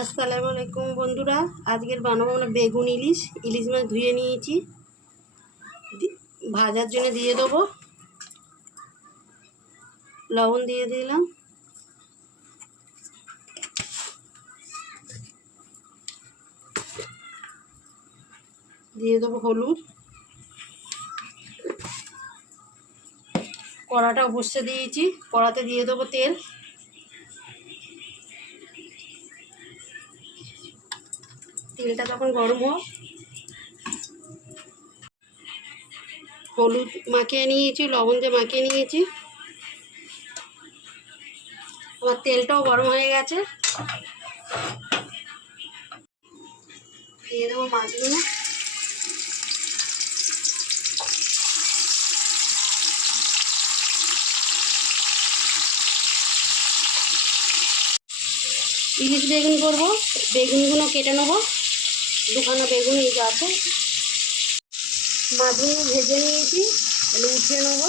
আসসালামু আলাইকুম বন্ধুরা, আজকের বানাবো আমরা বেগুন ইলিশ। ইলিশ মাছ ধুয়ে নিয়েছি, ভাজার জন্য দিয়ে দেবো। লবণ দিয়ে দিলাম, দিয়ে দেবো হলুদ। কড়াটা বসিয়ে দিয়েছি, কড়াতে দিয়ে দেবো তেল। তেলটা তখন গরম হোক, হলুদ মাখিয়ে নিয়েছি, লবণ দিয়ে মাখিয়ে নিয়েছি। আমার তেলটাও গরম হয়ে গেছে, দিয়ে দেবো মাছগুলো। ইলিশ বেগুন করবো, বেগুনগুলো কেটে নেবো। দুখানা বেগুন এই যে আছে। মাছগুলো ভেজে নিয়েছি, তাহলে উঠিয়ে নেবো।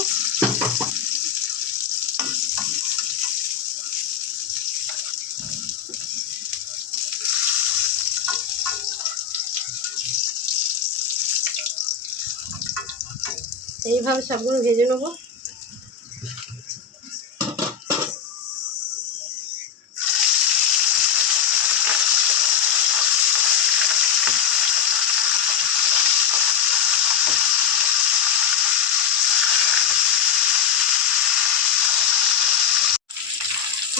এইভাবে সবগুলো ভেজে নেবো।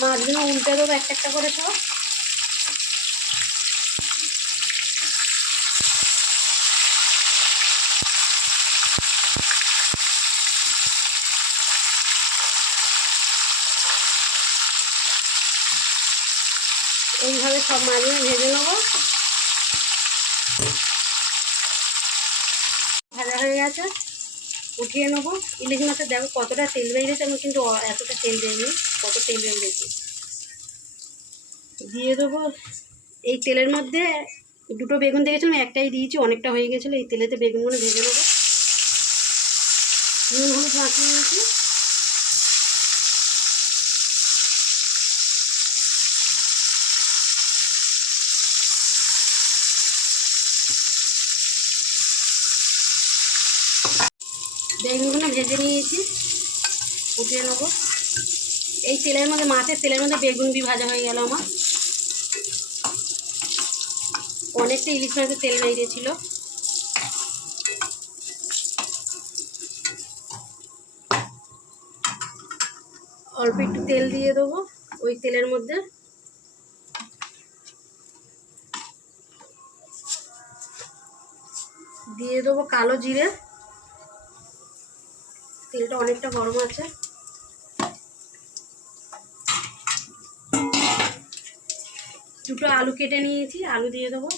মাছগুলো উল্টে দেবো একটা একটা করে সব। এইভাবে সব মাছগুলো ভেজে নেবো। ভাজা হয়ে গেছে, উঠিয়ে নেবো। ইলিশ মাছের দেখো কতটা তেল বেরিয়েছে, আমি কিন্তু এতটা তেল দিইনি, কত তেল বেরিয়েছে। দিয়ে দেবো এই তেলের মধ্যে। দুটো বেগুন দেখেছিলাম, একটাই দিয়েছি, অনেকটা হয়ে গেছিলো। এই তেলেতে বেগুনগুলো ভেজে নেবো। নুন হলুদ মাখিয়ে নিয়েছি। বেগুনগুলো ভেজে নিয়েছি, উঠিয়ে নেবো। এই তেলের মধ্যে, মাছের তেলের মধ্যে বেগুন ভাজা হয়ে গেল আমার। অনেকটা ইলিশ মাছের তেল বেরিয়েছিল। অল্প একটু তেল দিয়ে দেবো ওই তেলের মধ্যে। দিয়ে দেবো কালো জিরে। তেলটা অনেকটা গরম আছে। দুটো আলু কেটে নিয়েছি, আলু দিয়ে দেবো।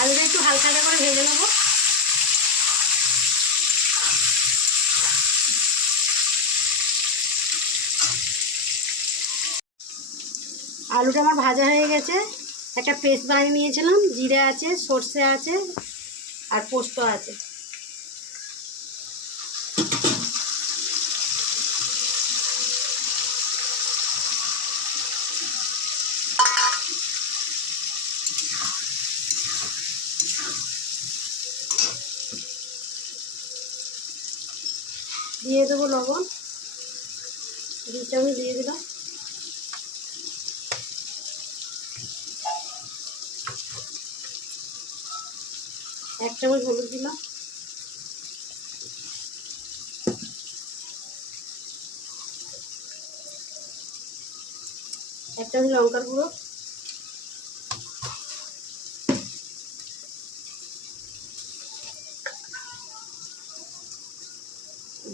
আলুটা একটু হালকা করে ভেজে নেবো। আলুটা আমার ভাজা হয়ে গেছে। একটা পেস্ট বানিয়ে নিয়েছিলাম, জিরে আছে, সর্ষে আছে, আর পোস্ত আছে। দিয়ে দেবো লবণ, 2 চামচ দিয়ে দিলাম। এক চামচ হলুদ দিলাম। এক চামচ লঙ্কার গুঁড়ো।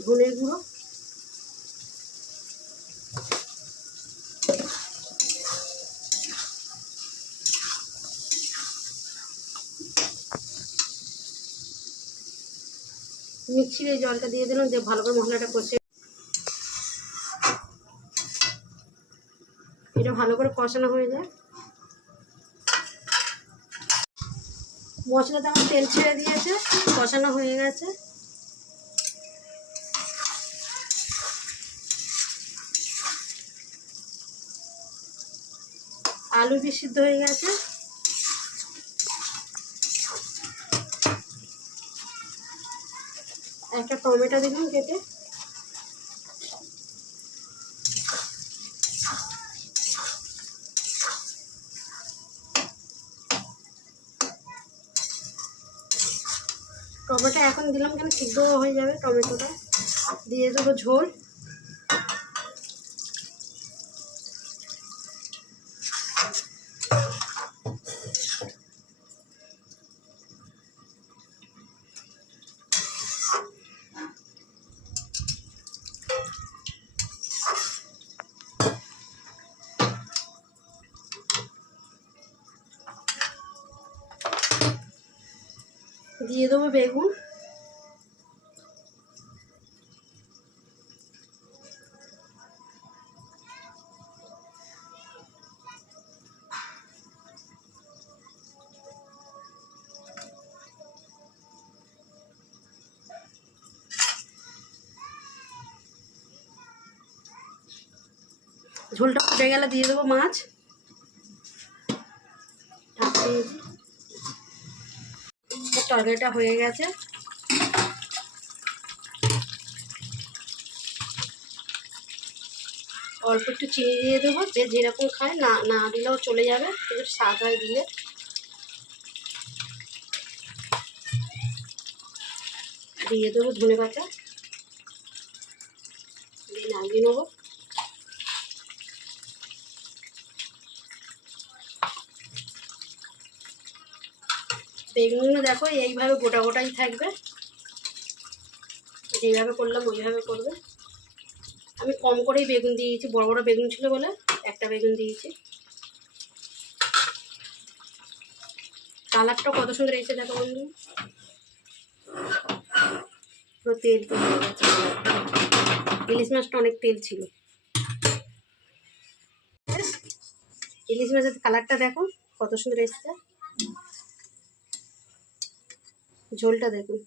ধনের গুঁড়ো। মিক্সির এই জলটা দিয়ে দিলাম, যে ভালো করে মশলাটা কষে, এটা ভালো করে কষানো হয়ে যায়। মশলাতে আমার তেল ছেড়ে দিয়েছে, কষানো হয়ে গেছে। আলু भी সিদ্ধ হয়ে গেছে। একটা টমেটো দিলাম কেটে। টমেটো এখন দিলাম কেন, সিদ্ধ হয়ে যাবে টমেটোটা। দিয়ে দেবো ঝোল। দিয়ে দেবো বেগুন। ঝোলটা ফুটে গেলে দিয়ে দেবো মাছ। তরকারিটা হয়ে গেছে। অল্প একটু চিনি দিয়ে দেবো, যে যেরকম খায়, না না দিলেও চলে যাবে, কিন্তু স্বাদ হয় দিলে। দিয়ে দেবো ধনে পাতা, দিয়ে নামিয়ে নেবো। বেগুনগুলো দেখো এইভাবে গোটা গোটাই থাকবে, যেইভাবে করলাম ওইভাবে করবে। আমি কম করেই বেগুন দিয়েছি, বড় বড় বেগুন ছিল বলে একটা বেগুন দিয়েছি। কালারটা কত সুন্দর এসেছে দেখো বন্ধু, পুরো তেল তো হয়ে গেছে। ইলিশ মাছটা অনেক তেল ছিল। ইলিশ মাছের কালারটা দেখো কত সুন্দর এসেছে, ঝোলটা দেখুন।